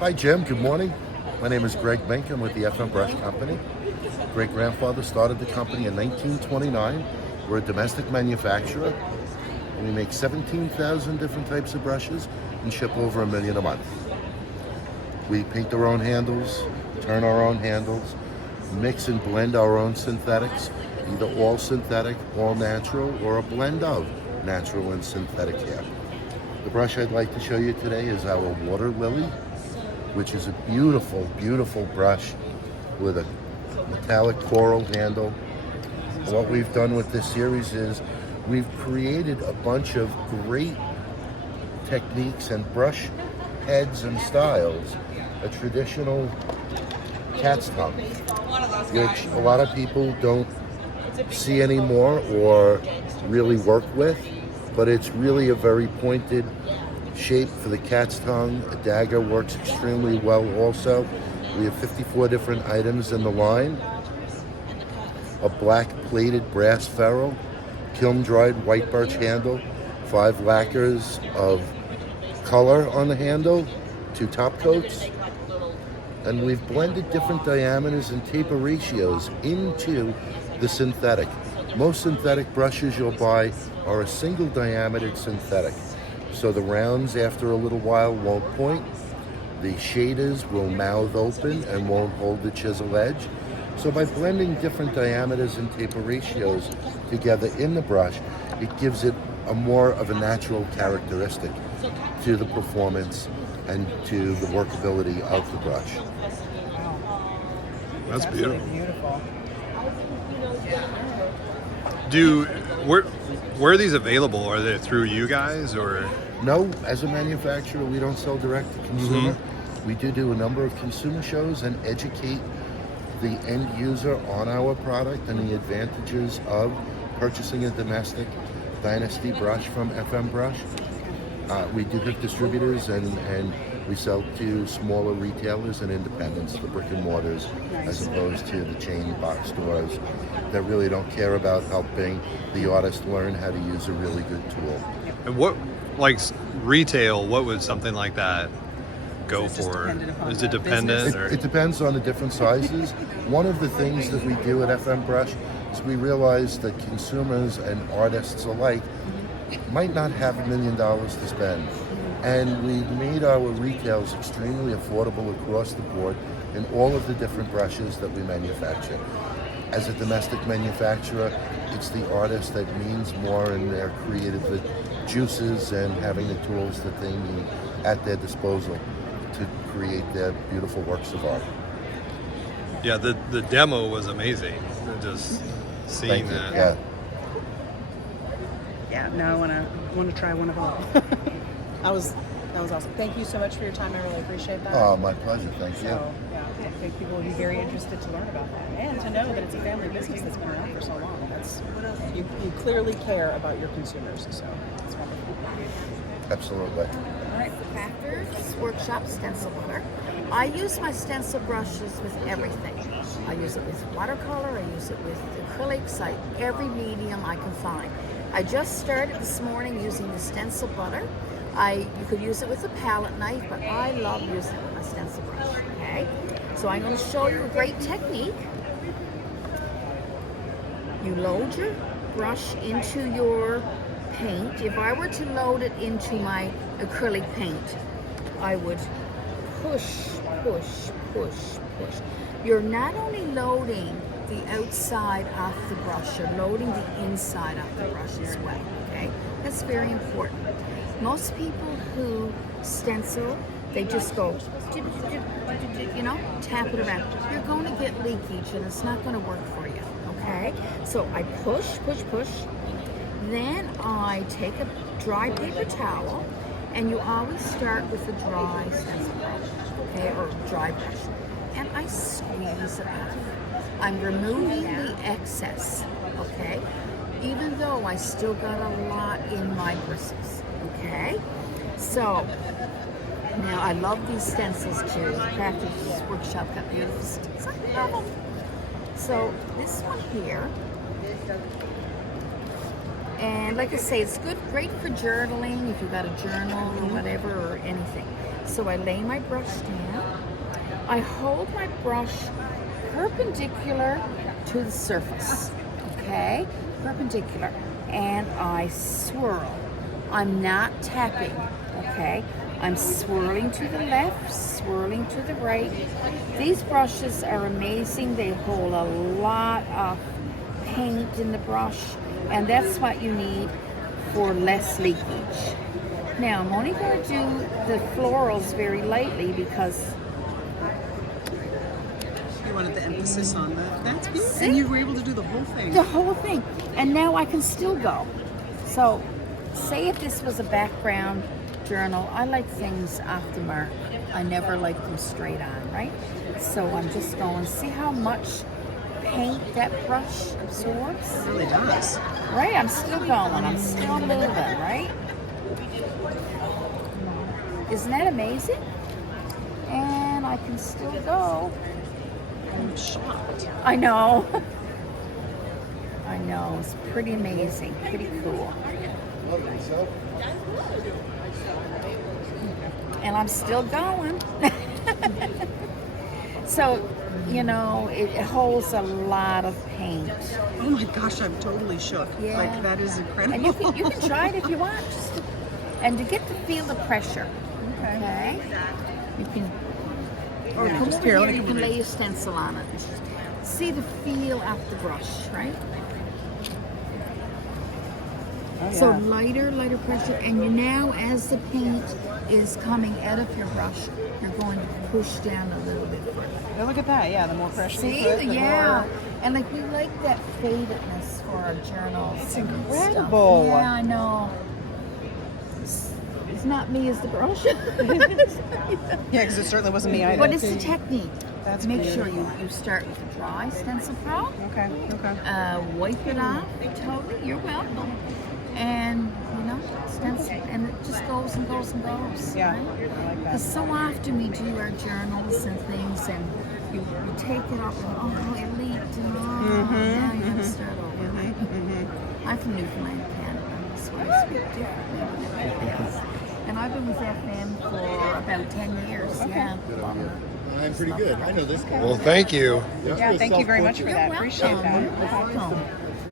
Hi, Jim. Good morning. My name is Greg Mink. I'm with the FM Brush Company. Great-grandfather started the company in 1929. We're a domestic manufacturer, and we make 17,000 different types of brushes and ship over 1 million a month. We paint our own handles, turn our own handles, mix and blend our own synthetics, either all synthetic, all natural, or a blend of natural and synthetic hair. The brush I'd like to show you today is our Water Lily, which is a beautiful, beautiful brush with a metallic coral handle. What we've done with this series is we've created a bunch of great techniques and brush heads and styles. A traditional cat's tongue, which a lot of people don't see anymore or really work with, but it's really a very pointed shape for the cat's tongue. A dagger works extremely well also. We have 54 different items in the line. A black plated brass ferrule, kiln dried white birch handle, 5 lacquers of color on the handle, 2 top coats, and we've blended different diameters and taper ratios into the synthetic. Most synthetic brushes you'll buy are a single diametered synthetic. So the rounds after a little while won't point. The shaders will mouth open and won't hold the chisel edge. So by blending different diameters and taper ratios together in the brush, it gives it a more of a natural characteristic to the performance and to the workability of the brush. That's beautiful. Where are these available? Are they through you guys or? No, as a manufacturer, we don't sell direct to consumer. We do a number of consumer shows and educate the end user on our product and the advantages of purchasing a domestic Dynasty brush from FM Brush. We do have distributors and we sell to smaller retailers and independents, the brick and mortars, as opposed to the chain box stores that really don't care about helping the artist learn how to use a really good tool. And what, like retail, what would something like that go for? Is it dependent? It depends on the different sizes. One of the things that we do at FM Brush is we realize that consumers and artists alike might not have $1 million to spend. And we've made our retails extremely affordable across the board in all of the different brushes that we manufacture. As a domestic manufacturer, it's the artist that means more in their creative juices and having the tools that they need at their disposal to create their beautiful works of art. Yeah, the demo was amazing. Just seeing that. Yeah. Yeah, now I want to try one of all. That was awesome. Thank you so much for your time. I really appreciate that. Oh, my pleasure. Thank you. So, yeah, I think people will be very interested to learn about that and to know that it's a family business that's been around for so long. You clearly care about your consumers, so it's wonderful. Absolutely. All right, Crafters Workshop Stencil Butter. I use my stencil brushes with everything. I use it with watercolor, I use it with acrylics, every medium I can find. I just started this morning using the stencil butter. You could use it with a palette knife, but I love using it with my stencil brush, okay? So I'm going to show you a great technique. You load your brush into your paint. If I were to load it into my acrylic paint, I would push, push, push, push. You're not only loading the outside of the brush, you're loading the inside of the brush as well, okay? That's very important. Most people who stencil, they just go, you know, tap it around. You're going to get leakage and it's not going to work for you, okay? So I push, push, push. Then I take a dry paper towel, and you always start with a dry stencil brush, okay, or dry brush. And I squeeze it out. I'm removing the excess, okay? Even though I still got a lot in my bristles, okay? So, now I love these stencils too. Crafters Workshop got beautiful stencils. I love them. So, this one here, and like I say, it's great for journaling if you've got a journal or whatever or anything. So I lay my brush down. I hold my brush perpendicular to the surface, okay? Perpendicular. And I swirl. I'm not tapping, okay? I'm swirling to the left, swirling to the right. These brushes are amazing. They hold a lot of paint in the brush, and that's what you need for less leakage. Now, I'm only going to do the florals very lightly because You wanted the emphasis on that. That's good. See? And you were able to do the whole thing. the whole thing. And now I can still go. So, say if this was a background journal, I like things off the mark. I never like them straight on, right? So I'm just going, see how much paint that brush absorbs? It really does. Right? I'm still going. I'm still moving, right? Isn't that amazing? And I can still go. I'm shocked. I know. I know. It's pretty amazing. Pretty cool. And I'm still going. So, you know, it holds a lot of paint. Oh my gosh, I'm totally shook. Yeah. Like, that is incredible. And you can try it if you want. And to get to feel the pressure. Okay. You can. Or Yeah, come just over here, here, let me you come can over lay here. your stencil on it. See the feel of the brush, right? Oh, So yeah. lighter pressure, and you now, as the paint is coming out of your brush, you're going to push down a little bit further. Oh, look at that. Yeah, the more pressure See, you put, the yeah, more... and like we like that fadedness for our journals. It's and stuff. incredible. Yeah, I know. It's not me as the brush. Yeah, because it certainly wasn't me either. But it's the technique. That's Make sure beautiful. you start with a dry stencil pro. Okay, okay. Wipe it off totally. You're welcome. And you know, stencil, and it just goes and goes and goes. Yeah, right? I like Because that. so often we do our journals and things, and you take it up, and oh, it leaked, and now you have to start over. Right? I'm from Newfoundland, Canada, so I speak differently than everybody else. And I've been with FM for about 10 years. Yeah. I'm pretty good. I know this guy. Well, thank you. Yeah, thank you very much for You're that. welcome. Appreciate that. You're welcome.